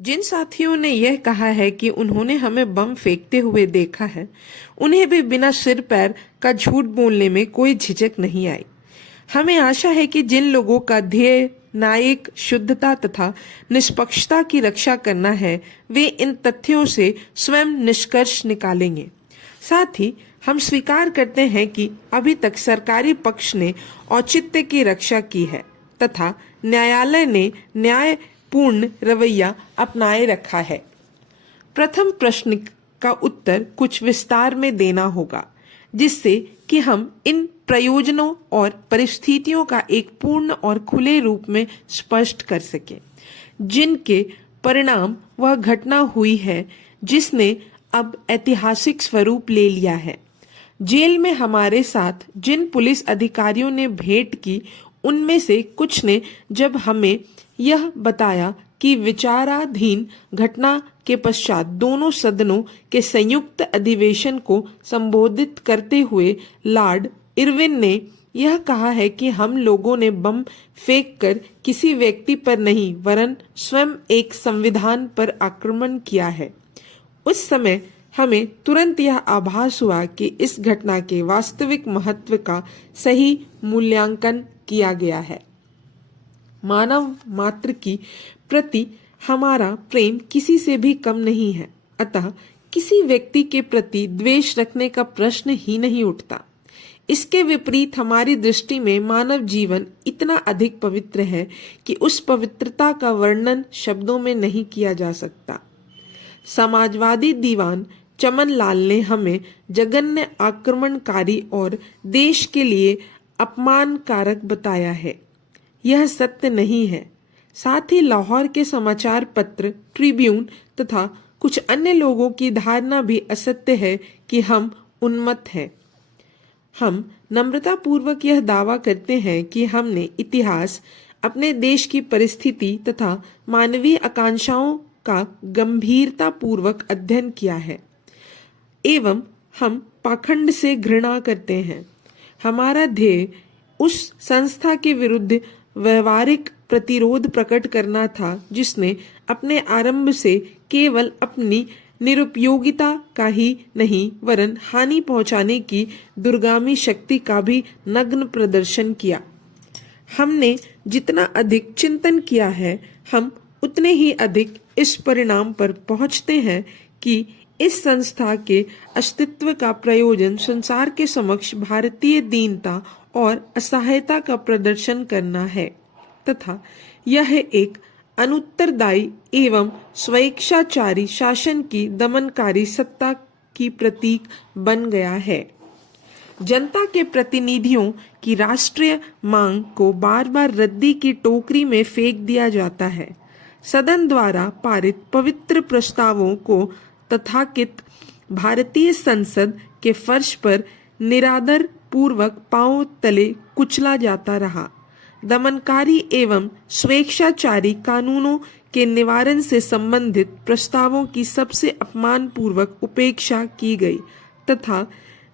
जिन साथियों ने यह कहा है कि उन्होंने हमें बम फेंकते हुए देखा है, उन्हें भी बिना सिर पैर का झूठ बोलने में कोई झिझक नहीं आई। हमें आशा है कि जिन लोगों का ध्येय न्यायिक शुद्धता तथा निष्पक्षता की रक्षा करना है, वे इन तथ्यों से स्वयं निष्कर्ष निकालेंगे। साथ ही हम स्वीकार करते हैं कि अभी तक सरकारी पक्ष ने औचित्य की रक्षा की है तथा न्यायालय ने न्यायपूर्ण रवैया अपनाए रखा है। प्रथम प्रश्न का उत्तर कुछ विस्तार में देना होगा, जिससे कि हम इन प्रयोजनों और परिस्थितियों का एक पूर्ण और खुले रूप में स्पष्ट कर सकें, जिनके परिणाम वह घटना हुई है जिसने अब ऐतिहासिक स्वरूप ले लिया है। जेल में हमारे साथ जिन पुलिस अधिकारियों ने भेंट की, उनमें से कुछ ने जब हमें यह बताया कि विचाराधीन घटना के पश्चात दोनों सदनों के संयुक्त अधिवेशन को संबोधित करते हुए लॉर्ड इरविन ने यह कहा है कि हम लोगों ने बम फेंककर किसी व्यक्ति पर नहीं वरन स्वयं एक संविधान पर आक्रमण किया है, उस समय हमें तुरंत यह आभास हुआ कि इस घटना के वास्तविक महत्व का सही मूल्यांकन किया गया है। मानव मात्र की प्रति हमारा प्रेम किसी से भी कम नहीं है, अतः किसी व्यक्ति के प्रति द्वेष रखने का प्रश्न ही नहीं उठता। इसके विपरीत हमारी दृष्टि में मानव जीवन इतना अधिक पवित्र है कि उस पवित्रता का वर्णन शब्दों में नहीं किया जा सकता। समाजवादी दीवान चमन लाल ने हमें जघन्य आक्रमणकारी और देश के लिए अपमानकारक बताया है। यह सत्य नहीं है। साथ ही लाहौर के समाचार पत्र ट्रिब्यून तथा कुछ अन्य लोगों की धारणा भी असत्य है कि हम उन्मत्त हैं। हम नम्रतापूर्वक यह दावा करते हैं कि हमने इतिहास, अपने देश की परिस्थिति तथा मानवीय आकांक्षाओं का गंभीरतापूर्वक अध्ययन किया है एवं हम पाखंड से घृणा करते हैं। हमारा ध्येय उस संस्था के विरुद्ध व्यवहारिक प्रतिरोध प्रकट करना था जिसने अपने आरंभ से केवल अपनी निरुपयोगिता का ही नहीं वरन हानि पहुंचाने की दुर्गामी शक्ति का भी नग्न प्रदर्शन किया। हमने जितना अधिक चिंतन किया है, हम उतने ही अधिक इस परिणाम पर पहुंचते हैं कि इस संस्था के अस्तित्व का प्रयोजन संसार के समक्ष भारतीय दीनता और असहायता का प्रदर्शन करना है तथा यह एक अनुत्तरदायी एवं स्वेच्छाचारी शासन की दमनकारी सत्ता की प्रतीक बन गया है। जनता के प्रतिनिधियों की राष्ट्रीय मांग को बार बार रद्दी की टोकरी में फेंक दिया जाता है। सदन द्वारा पारित पवित्र प्रस्तावों को तथाकथित भारतीय संसद के फर्श पर निरादर पूर्वक पांव तले कुचला जाता रहा। दमनकारी एवं स्वेच्छाचारी कानूनों के निवारण से संबंधित प्रस्तावों की सबसे अपमानपूर्वक उपेक्षा की गई तथा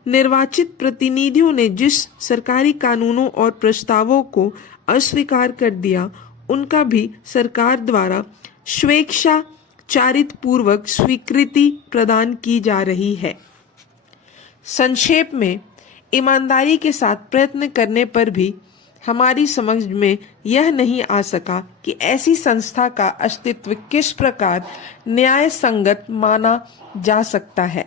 निर्वाचित प्रतिनिधियों ने जिस सरकारी कानूनों और प्रस्तावों को अस्वीकार कर दिया, उनका भी सरकार द्वारा स्वेच्छाचारित पूर्वक स्वीकृति प्रदान की जा रही है। संक्षेप में, ईमानदारी के साथ प्रयत्न करने पर भी हमारी समझ में यह नहीं आ सका कि ऐसी संस्था का अस्तित्व किस प्रकार न्याय संगत माना जा सकता है,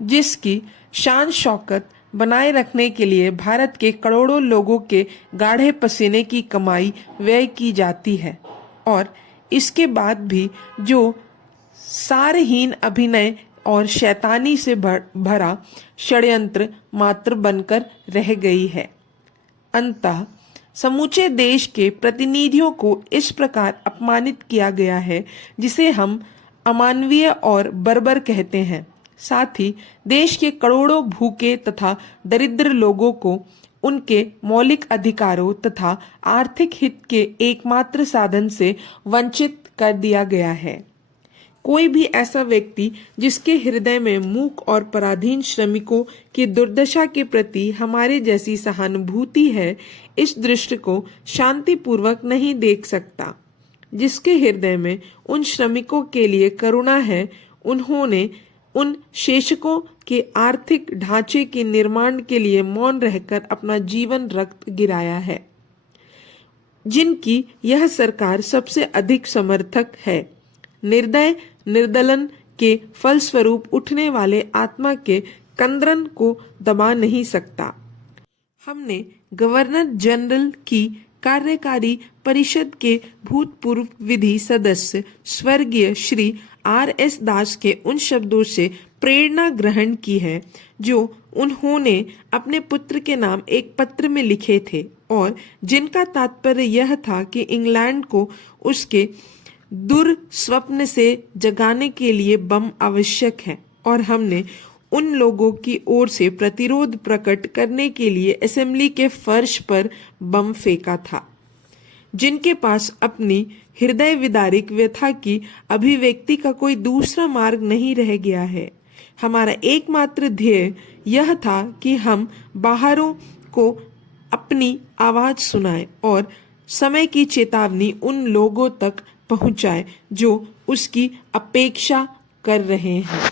जिसकी शान शौकत बनाए रखने के लिए भारत के करोड़ों लोगों के गाढ़े पसीने की कमाई व्यय की जाती है और इसके बाद भी जो सारहीन अभिनय और शैतानी से भरा षड्यंत्र मात्र बनकर रह गई है। अंततः समूचे देश के प्रतिनिधियों को इस प्रकार अपमानित किया गया है, जिसे हम अमानवीय और बर्बर कहते हैं। साथ ही देश के करोड़ों भूखे तथा दरिद्र लोगों को उनके मौलिक अधिकारों तथा आर्थिक हित के एकमात्र साधन से वंचित कर दिया गया है। कोई भी ऐसा व्यक्ति जिसके हृदय में मूक और पराधीन श्रमिकों की दुर्दशा के प्रति हमारे जैसी सहानुभूति है, इस दृश्य को शांतिपूर्वक नहीं देख सकता। जिसके हृदय में उन श्रमिकों के लिए करुणा है, उन्होंने उन शेषकों के आर्थिक ढांचे के निर्माण के लिए मौन रहकर अपना जीवन रक्त गिराया है, जिनकी यह सरकार सबसे अधिक समर्थक है। निर्दय निर्दलन के फलस्वरूप उठने वाले आत्मा के कंदरन को दबा नहीं सकता। हमने गवर्नर जनरल की कार्यकारी परिषद के भूतपूर्व विधि सदस्य स्वर्गीय श्री R.S. दास के उन शब्दों से प्रेरणा ग्रहण की है जो उन्होंने अपने पुत्र के नाम एक पत्र में लिखे थे और जिनका तात्पर्य यह था कि इंग्लैंड को उसके दुर्स्वप्न से जगाने के लिए बम आवश्यक है, और हमने उन लोगों की ओर से प्रतिरोध प्रकट करने के लिए असेंबली के फर्श पर बम फेंका था, जिनके पास अपनी हृदय विदारक व्यथा की अभिव्यक्ति का कोई दूसरा मार्ग नहीं रह गया है। हमारा एकमात्र ध्येय यह था कि हम बाहरों को अपनी आवाज सुनाएं और समय की चेतावनी उन लोगों तक पहुंचाएं जो उसकी अपेक्षा कर रहे हैं।